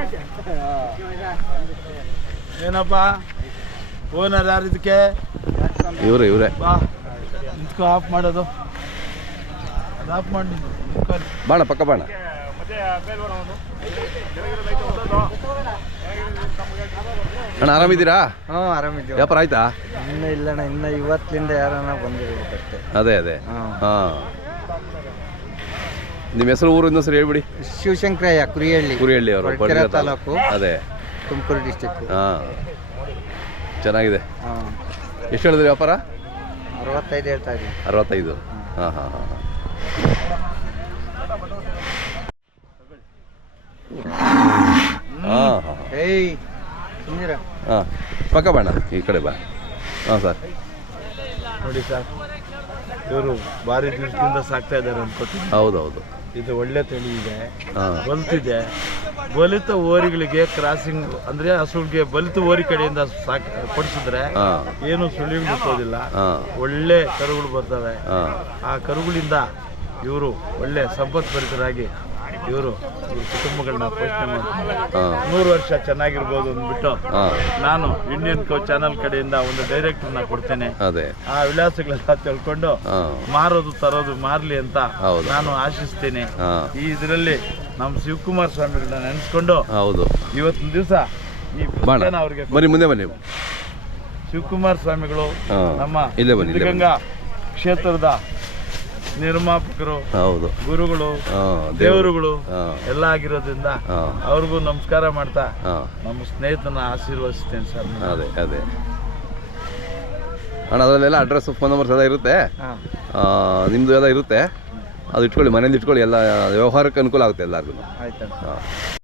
ಏನಪ್ಪ? ಓನರ್ ಯಾರು ಇದಕ್ಕೆ? ಇವರೇ ಇವ್ರೆ. ನಿಂತ್ಕೊ ಆಫ್ ಮಾಡೋದು. ಅದು ಆಫ್ ಮಾಡಿ. ಬಾಣ ಪಕ್ಕ ಬಾಣ. ಅಣ್ಣ ಆರಾಮಿದ್ದೀರಾ? ಹ್ಞೂ ಆರಾಮಿದ್ದೀವಿ. ವ್ಯಾಪಾರ ಆಯ್ತಾ? ಇನ್ನೂ ಇಲ್ಲಣ್ಣ ಇನ್ನೂ ಇವತ್ತಿಂದ ಯಾರನ್ನ ಬಂದಿರ್ಬೇಕಷ್ಟೇ ಅದೇ ಅದೇ. ಹಾಂ. ನಿಮ್ಮ ಹೆಸರು ಊರು ಇನ್ನೊಂದ್ಸರಿ ಹೇಳ್ಬಿಡಿ. ಶಿವಶಂಕರಯ್ಯ ಕುರಿಹಳ್ಳಿ. ಕುರಿಹಳ್ಳಿ ಅವರು ತಾಲೂಕು ಅದೇ. ತುಮಕೂರು ಡಿಸ್ಟಿಕ್ ಹಾಂ. ಚೆನ್ನಾಗಿದೆ. ಹಾಂ. ಎಷ್ಟು ಹೇಳಿದ್ರಿ ವ್ಯಾಪಾರ? ಅರವತ್ತೈದು ಹೇಳ್ತಾ ಇದ್ದೀನಿ. ಅರವತ್ತೈದು. ಹಾಂ. ಹಾಂ ಹಾಂ ಹಾಂ ಹಾಂ. ಏಯ್ ಸುಮ್ಮನಿರ ಹಾಂ. ಪಕ್ಕ ಬಾಣ ಈ ಕಡೆ ಬಾ. ಹಾಂ ಸರ್. ನೋಡಿ ಸರ್ ಇವರು ಭಾರಿ ದಿವಸದಿಂದ ಸಾಕ್ತಾ ಇದ್ದಾರೆ ಅನ್ಕೋತೀನಿ ಹೌದೌದು. ಇದು ಒಳ್ಳೆ ತಳಿ ಇದೆ. ಬಲ್ತಿದೆ. ಬಲಿತ ಓರಿಗಳಿಗೆ ಕ್ರಾಸಿಂಗ್ ಅಂದ್ರೆ ಹಸುಗಳಿಗೆ ಬಲಿತ ಓರಿ ಕಡೆಯಿಂದ ಸಾಕ್ ಕೊಡಿಸಿದ್ರೆ ಏನು ಸುಳಿವು ನಿಂತೋದಿಲ್ಲ ಒಳ್ಳೆ ಕರುಗಳು ಬರ್ತವೆ. ಆ ಕರುಗಳಿಂದ ಇವರು ಒಳ್ಳೆ ಸಂಪತ್ಭರಿತರಾಗಿ ಇವರು ಕುಟುಂಬಗಳನ್ನ ಪೋಷಣೆ ಮಾಡಿ ನೂರು ವರ್ಷ ಚೆನ್ನಾಗಿರ್ಬೋದು ಅಂದ್ಬಿಟ್ಟು ನಾನು ಇಂಡಿಯನ್ ಕೋ ಚಾನಲ್ ಕಡೆಯಿಂದ ಒಂದು ಡೈರೆಕ್ಟರ್ನ ಕೊಡ್ತೇನೆ. ಅದೇ. ಆ ವಿಳಾಸಗಳೆಲ್ಲ ತಿಳ್ಕೊಂಡು ಮಾರೋದು ತರೋದು ಮಾರ್ಲಿ ಅಂತ ನಾನು ಆಶಿಸ್ತೇನೆ. ಈ ಇದರಲ್ಲಿ ನಮ್ಮ ಶಿವಕುಮಾರ್ ಸ್ವಾಮಿಗಳನ್ನ ನೆನೆಸ್ಕೊಂಡು ಹೌದು. ಇವತ್ತಿನ ದಿವಸ ಈ ಅವರಿಗೆ ಬನ್ನಿ ಮುಂದೆ ಬನ್ನಿ. ಶಿವಕುಮಾರ್ ಸ್ವಾಮಿಗಳು ನಮ್ಮ ಸಿದ್ಧಗಂಗಾ ಕ್ಷೇತ್ರದ ನಿರ್ಮಾಪಕರು ಹೌದು. ಗುರುಗಳು ದೇವರುಗಳು ಎಲ್ಲ ಆಗಿರೋದ್ರಿಂದ ಅವ್ರಿಗೂ ನಮಸ್ಕಾರ ಮಾಡ್ತಾ ನಮ್ಮ ಸ್ನೇಹಿತನ ಆಶೀರ್ವದಿಸ್ತೇನೆ ಸರ್. ಅದೇ ಅದೇ. ಅಣ್ಣ ಅದರಲ್ಲೆಲ್ಲ ಅಡ್ರೆಸ್ ಫೋನ್ ನಂಬರ್ಸ್ ಎಲ್ಲ ಇರುತ್ತೆ? ನಿಮ್ಮದು ಎಲ್ಲ ಇರುತ್ತೆ? ಅದು ಇಟ್ಕೊಳ್ಳಿ ಮನೇಲಿ ಇಟ್ಕೊಳ್ಳಿ ಎಲ್ಲ ವ್ಯವಹಾರಕ್ಕೆ ಅನುಕೂಲ ಆಗುತ್ತೆ ಎಲ್ಲರಿಗೂ ಆಯ್ತು ಹಾಂ.